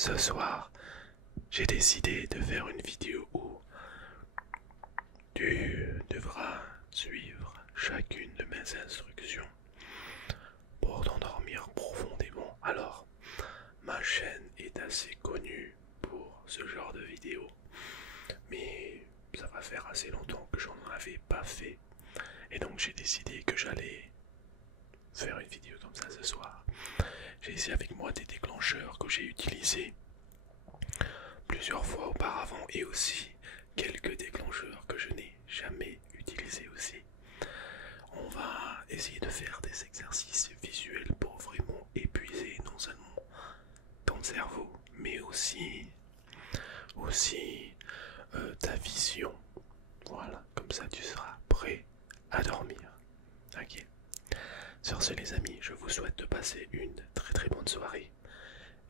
Ce soir, j'ai décidé de faire une vidéo où tu devras suivre chacune de mes instructions pour t'endormir profondément. Alors, ma chaîne est assez connue pour ce genre de vidéo, mais ça va faire assez longtemps que j'en avais pas fait, et donc j'ai décidé que j'allais faire une vidéo comme ça ce soir. J'ai ici avec moi des déclencheurs que j'ai utilisés plusieurs fois auparavant et aussi quelques déclencheurs que je n'ai jamais utilisés aussi. On va essayer de faire des exercices visuels pour vraiment épuiser non seulement ton cerveau mais aussi ta vision. Voilà, comme ça tu seras prêt à dormir. Ok. Sur ce les amis, je vous souhaite de passer une très bonne soirée.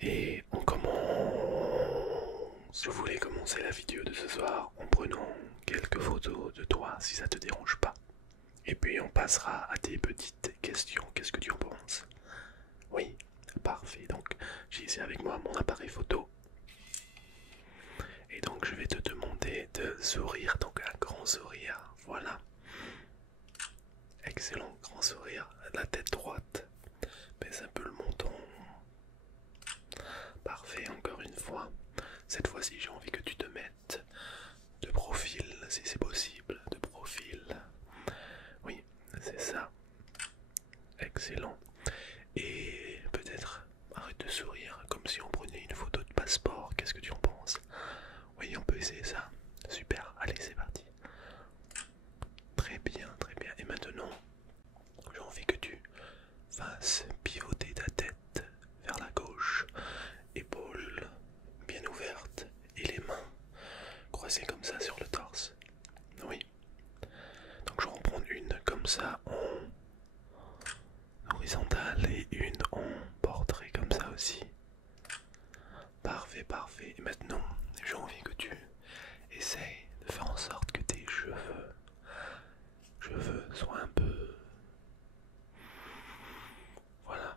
Et on commence. Je voulais commencer la vidéo de ce soir en prenant quelques photos de toi si ça te dérange pas. Et puis on passera à tes petites questions. Qu'est-ce que tu en penses? Oui, parfait. Donc j'ai ici avec moi mon appareil photo. Et donc je vais te demander de sourire, donc un grand sourire. Voilà. Excellent, grand sourire. La tête droite. Baisse un peu le menton. Parfait, encore une fois. Cette fois-ci, j'ai envie que tu te mettes de profil, si c'est possible, de profil. Oui, c'est ça. Excellent. Et peut-être arrête de sourire comme si on prenait une photo de passeport. Qu'est-ce que tu en penses? Oui, on peut essayer ça. Super, allez, c'est parti. Très bien, très bien. Et maintenant, j'ai envie que tu fasses pivoter ta tête vers la gauche, épaules bien ouvertes et les mains croisées comme ça sur le torse. Oui. Donc je vais en prendre une comme ça en horizontale et une en portrait comme ça aussi. Parfait, parfait. Et maintenant, j'ai envie que tu essayes de faire en sorte que tes cheveux soient un peu... Voilà.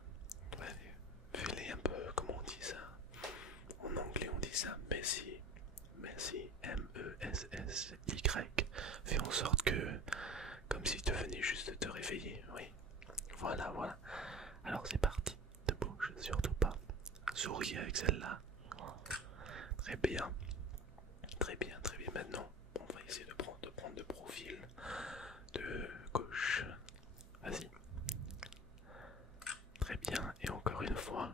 Fais-les un peu, comment on dit ça? En anglais on dit ça messy. Messy, M-E-S-S-Y. Fais en sorte que, comme si tu venais juste de te réveiller, oui. Voilà, voilà. Alors c'est parti. Ne bouge surtout pas. Souris avec celle-là. Très bien. Très bien, très bien. Maintenant, on va essayer de prendre de profil de gauche. Vas-y. Très bien. Et encore une fois.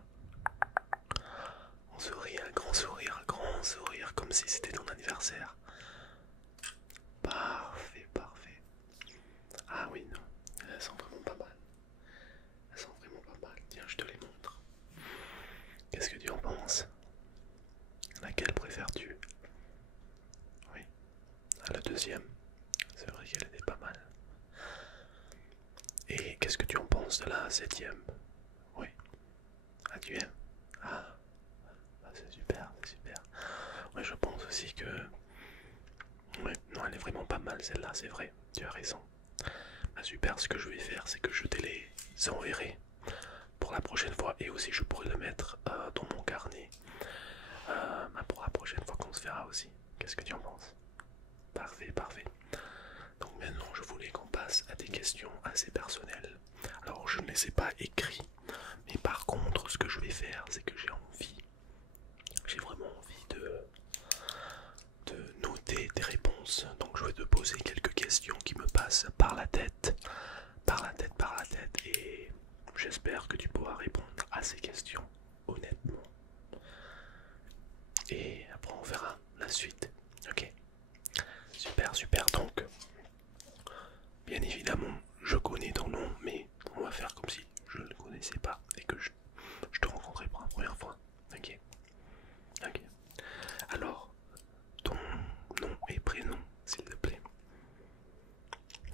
On sourit, un grand sourire, comme si c'était ton anniversaire. Parfait, parfait. Ah oui, non. Elles sont vraiment pas mal. Elles sont vraiment pas mal. Tiens, je te les montre. Qu'est-ce que tu en penses? Laquelle préfères-tu? Oui. Ah, la deuxième. C'est vrai qu'elle était pas mal. Et qu'est-ce que tu en penses de la septième? Oui. Ah, tu aimes? Ah, c'est super, c'est super. Ouais, je pense aussi que... Ouais, non, elle est vraiment pas mal celle-là, c'est vrai. Tu as raison. Bah, super, ce que je vais faire, c'est que je te les enverrai pour la prochaine fois. Et aussi, je pourrais le mettre dans mon carnet pour la prochaine fois qu'on se verra aussi. Qu'est-ce que tu en penses? Parfait, parfait. Donc maintenant, je voulais qu'on passe à des questions assez personnelles. Alors, je ne les ai pas écrits, mais par contre, ce que je vais faire, c'est que j'ai vraiment envie de noter tes réponses. Donc, je vais te poser quelques questions qui me passent par la tête, et j'espère que tu pourras répondre à ces questions honnêtement. Et après, on verra la suite. Ok? Super, super. Donc, bien évidemment, je connais ton nom, mais on va faire comme si je ne le connaissais pas et que je te rencontrais pour la première fois. Ok? Ok. Alors, ton nom et prénom, s'il te plaît.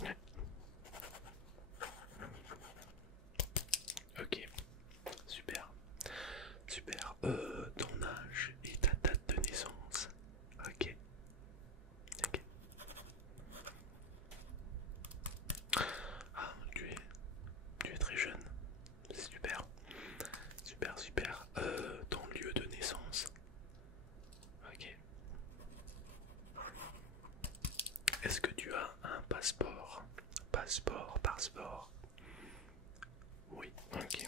Ouais. Ok. Super. Super. Ton âge et ta date de naissance. Ok. Ok. Sport, par sport. Oui, ok.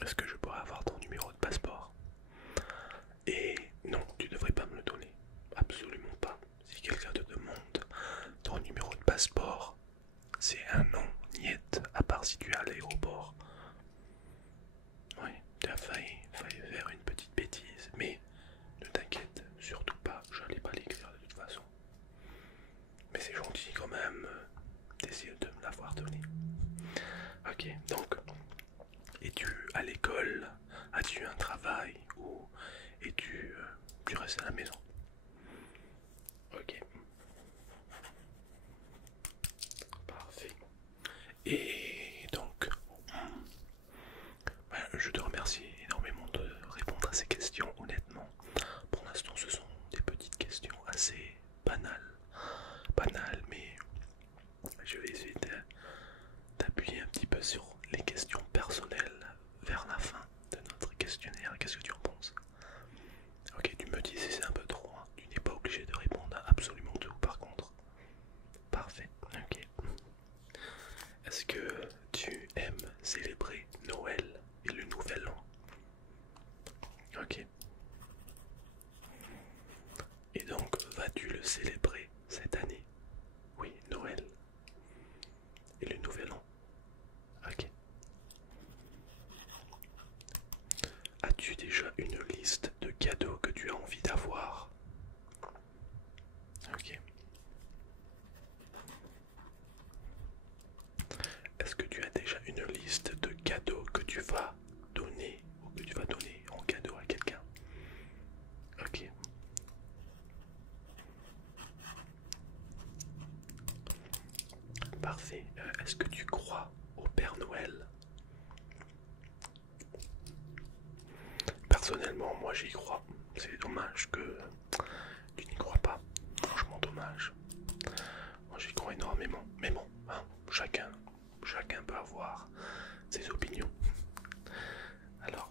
Est-ce que je pourrais avoir ton numéro de passeport? Et non, tu devrais pas me le donner. Absolument pas. Si quelqu'un te demande ton numéro de passeport, c'est un non, niet, à part si tu es à l'aéroport. Oui, tu as failli faire une petite bêtise, mais ne t'inquiète surtout pas, je n'allais pas l'écrire de toute façon. Mais c'est gentil quand même d'essayer de me l'avoir donné. Ok, donc, es-tu à l'école? As-tu un travail? Ou tu restes à la maison? Ok. Parfait. Et donc, je te remercie énormément de répondre à ces questions, honnêtement. Pour l'instant, ce sont des petites questions assez banales. Banales, mais je vais essayer d'appuyer un petit peu sur les questions personnelles vers la fin de notre questionnaire. Qu'est-ce que tu en penses? Ok, tu me dis si c'est un peu trop, hein. Tu n'es pas obligé de répondre à absolument tout par contre. Parfait, ok. Est-ce que tu aimes célébrer Noël et le Nouvel An? Ok. Et donc, vas-tu le célébrer cette année? Oui, Noël et le Nouvel An. Ok. As-tu déjà une liste de cadeaux que tu as envie d'avoir? Ok. Est-ce que tu as déjà une liste de cadeaux que tu vas donner ou que tu vas donner en cadeau à quelqu'un? Ok. Parfait. Est-ce que tu crois au Père Noël? Personnellement, moi j'y crois. C'est dommage que tu n'y crois pas. Franchement dommage. Moi j'y crois énormément. Mais bon, hein, chacun peut avoir ses opinions. Alors,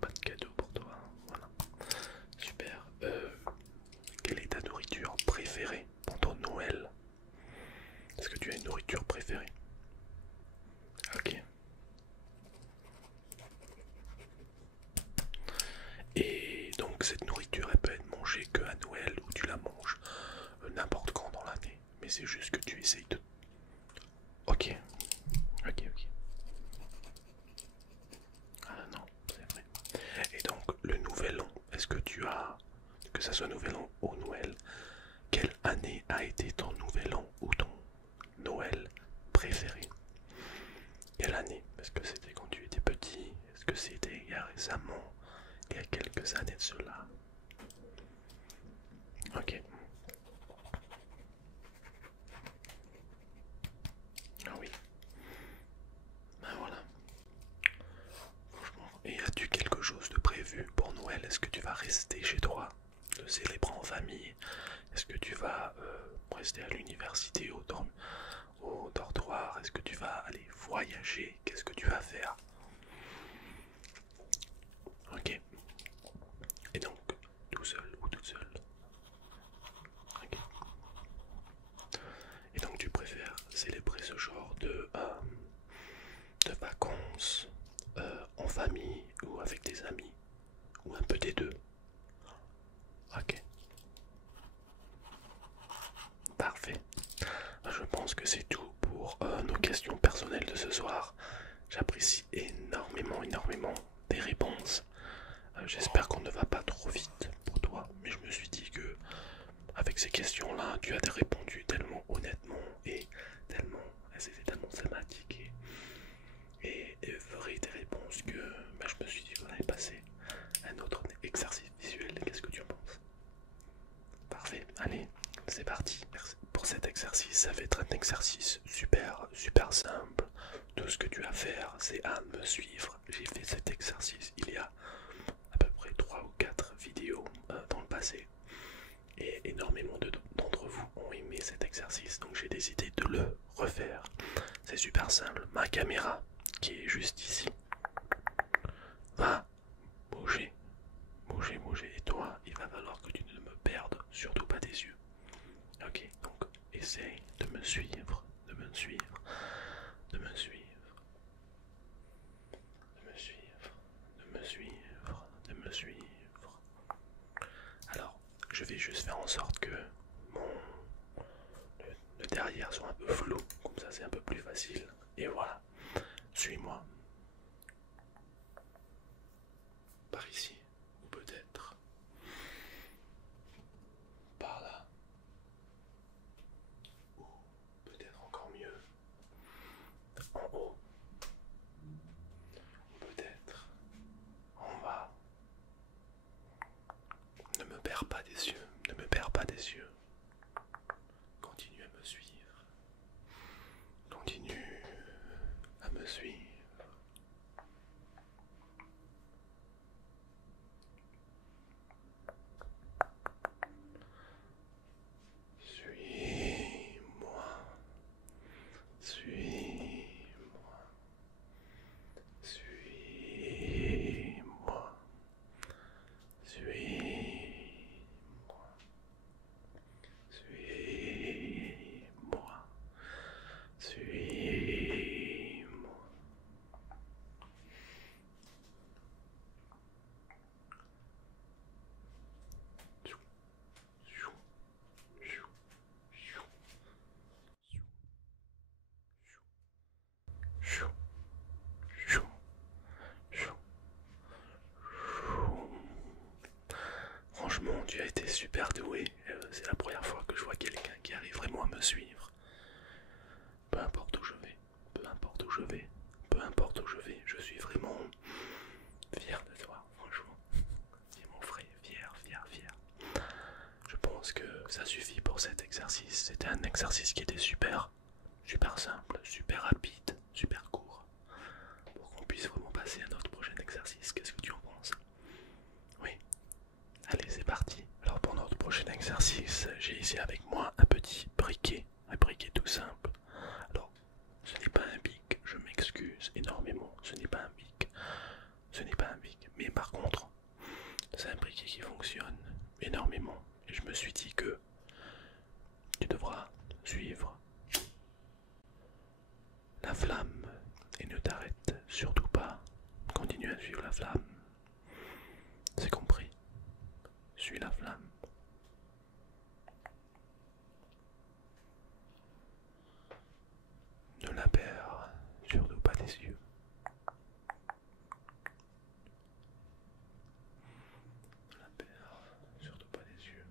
pas de cadeau pour toi. Hein, voilà. Super. Quelle est ta nourriture préférée pendant Noël? Est-ce que tu as une nourriture préférée? Ok. Et donc cette nourriture, elle peut être mangée que à Noël ou tu la manges n'importe quand dans l'année. Mais c'est juste que tu essayes de... Ok. Ok, ok. Ah non, c'est vrai. Et donc le Nouvel An, est-ce que tu as... Que ça soit Nouvel An ou Noël, quelle année a été ton Nouvel An ou ton Noël préféré? Quelle année? Est-ce que c'était quand tu étais petit? Est-ce que c'était il y a récemment? Il y a quelques années de cela? Ok. Ah oui. Ben voilà. Franchement. Et as-tu quelque chose de prévu pour Noël? Est-ce que tu vas rester chez toi, le célébrer en famille? Est-ce que tu vas rester à l'université, au dortoir? Est-ce que tu vas aller voyager? Qu'est-ce que tu vas faire? Ok. Et donc, tout seul ou toute seule? Ok. Et donc tu préfères célébrer ce genre de vacances en famille ou avec des amis? Ou un peu des deux? Ok. Parfait. Je pense que c'est tout pour nos questions personnelles de ce soir. J'apprécie énormément tes réponses. J'espère qu'on ne va pas trop vite pour toi, mais je me suis dit que avec ces questions-là, tu as répondu tellement honnêtement et elles étaient tellement sympathiques et vraies tes réponses que je me suis dit qu'on allait passer à un autre exercice visuel. Qu'est-ce que tu en penses? Parfait, allez, c'est parti. Merci pour cet exercice. Ça va être un exercice super simple. Tout ce que tu as à faire, c'est à me suivre. J'ai fait cet exercice il y a à peu près 3 ou 4 vidéos dans le passé. Et énormément d'entre vous ont aimé cet exercice, donc j'ai décidé de le refaire. C'est super simple. Ma caméra, qui est juste ici, va bouger. Et toi, il va falloir que tu ne me perdes surtout pas des yeux. Ok, donc essaye de me suivre, de me suivre, de me suivre, de me suivre, de me suivre, de me suivre. Alors, je vais juste faire en sorte que le derrière soit un peu flou, comme ça c'est un peu plus facile. Et voilà, suis-moi. Par ici, ou peut-être par là, ou peut-être encore mieux en haut, ou peut-être en bas. Ne me perds pas des yeux, ne me perds pas des yeux. Continue à me suivre. Continue à me suivre. Suis-moi. Suis-moi. Suis-moi. Suis-moi. Suis-moi. Suis-moi. Chou, chou, chou, chou, chou, chou, chou, chou. Franchement, tu as été super doué. C'est la première fois que je vois quelqu'un qui arrive vraiment à me suivre. Peu importe où je vais, peu importe où je vais, peu importe où je vais, je suis vraiment fier de toi, franchement. Et mon frère, fier, fier, fier. Je pense que ça suffit pour cet exercice. C'était un exercice qui était super, super simple, super rapide, super court. Pour qu'on puisse vraiment passer à notre prochain exercice. Qu'est-ce que tu en penses? Oui. Allez, c'est parti. Alors pour notre prochain exercice, j'ai ici avec moi un petit briquet. Un briquet tout simple. Alors, ce n'est pas un bic, je m'excuse énormément. Ce n'est pas un bic. Ce n'est pas un bic. Mais par contre, c'est un briquet qui fonctionne énormément. Et je me suis dit que tu devras suivre la flamme et ne t'arrête surtout pas. Continue à suivre la flamme. C'est compris. Suis la flamme. Ne la perds surtout pas des yeux. Ne la perds surtout pas des yeux.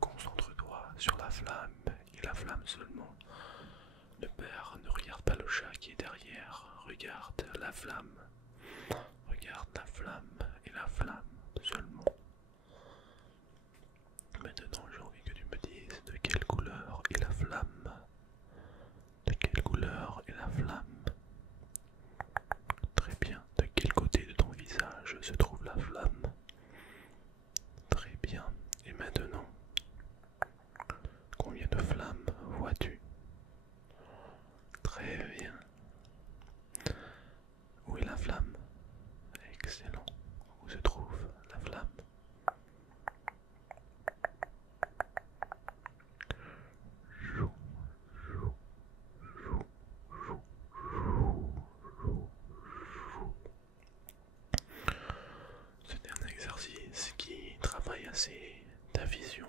Concentre-toi sur la flamme et la flamme seulement. Ne regarde pas le chat qui est derrière. Regarde la flamme. Regarde la flamme et la flamme seulement. Maintenant, j'ai envie que tu me dises de quelle couleur est la flamme. De quelle couleur est la flamme? Très bien. De quel côté de ton visage se trouve la flamme? Très bien. Et maintenant, combien de flammes vois-tu? Très bien. Où est la flamme? Excellent. Où se trouve la flamme? Chou, chou, chou, chou, chou, chou. C'est un exercice qui travaille assez ta vision.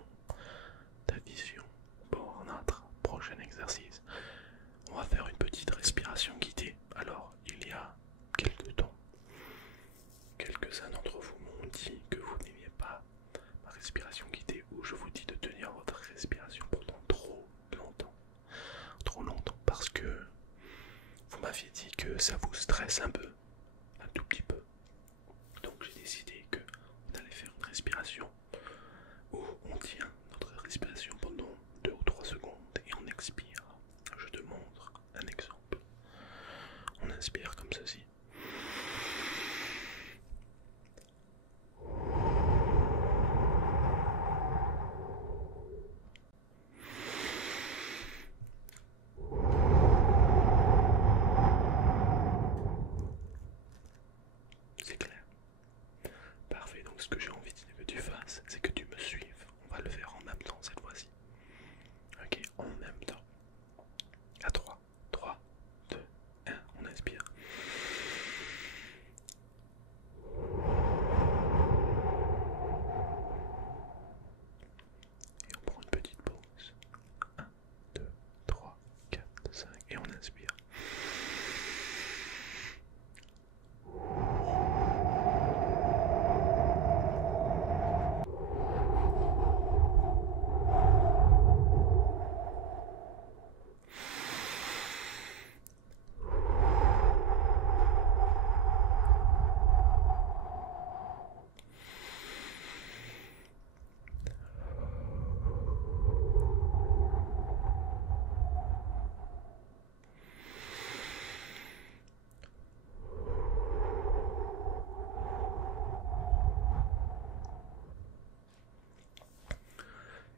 Ta vision. Pour notre prochain exercice, on va faire une petite respiration guidée. Alors, il y a quelques temps, quelques-uns d'entre vous m'ont dit que vous n'aimiez pas ma respiration guidée, où je vous dis de tenir votre respiration pendant trop longtemps. Trop longtemps, parce que vous m'aviez dit que ça vous stresse un peu, un tout petit peu. Donc j'ai décidé que on allait faire une respiration où on tient notre respiration pendant 2 ou 3 secondes et on expire. Je te montre un exemple. On inspire comme ceci. que j'ai envie que tu fasses, c'est que tu me suives. On va le faire en même temps cette fois-ci. Ok, en même temps. À 3, 3, 2, 1, on inspire. Et on prend une petite pause. 1, 2, 3, 4, 5 et on inspire.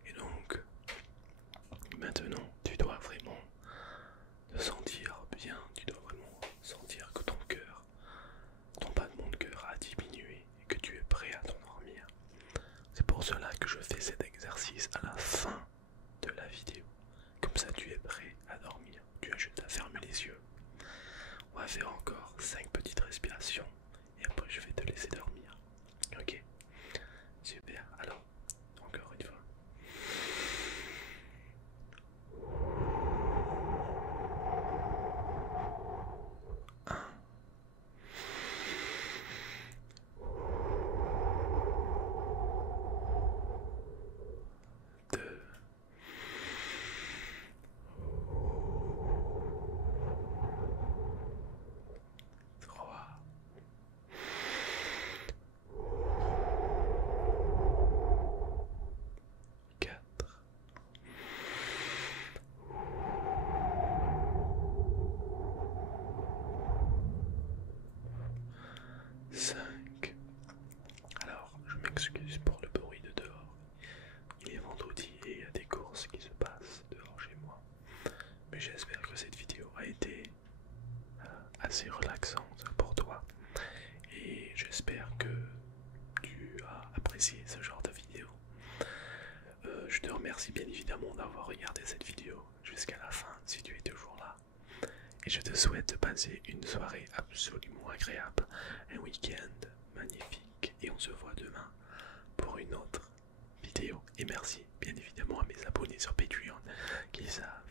Et donc, maintenant, tu dois vraiment te sentir bien, tu dois vraiment sentir que ton battement de cœur a diminué et que tu es prêt à t'endormir. C'est pour cela que je fais cet exercice à la fin de la vidéo. Comme ça, tu es prêt à dormir. Tu as juste à fermer les yeux. On va faire encore 5 petites respirations et après je vais te laisser dormir. Ok? Super. Alors, encore une fois. 1, 2, 3, 4, 5. Alors, je m'excuse pour le bruit de dehors. Il est vendredi et il y a des courses qui se passent dehors chez moi. Mais j'espère que cette vidéo a été assez relaxante pour toi. Et j'espère que tu as apprécié ce genre de vidéo. Je te remercie bien évidemment d'avoir regardé cette vidéo jusqu'à la fin si tu es toujours là. Et je te souhaite de passer une soirée absolument agréable, un week-end magnifique. Et on se voit demain pour une autre vidéo. Et merci bien évidemment à mes abonnés sur Patreon qui savent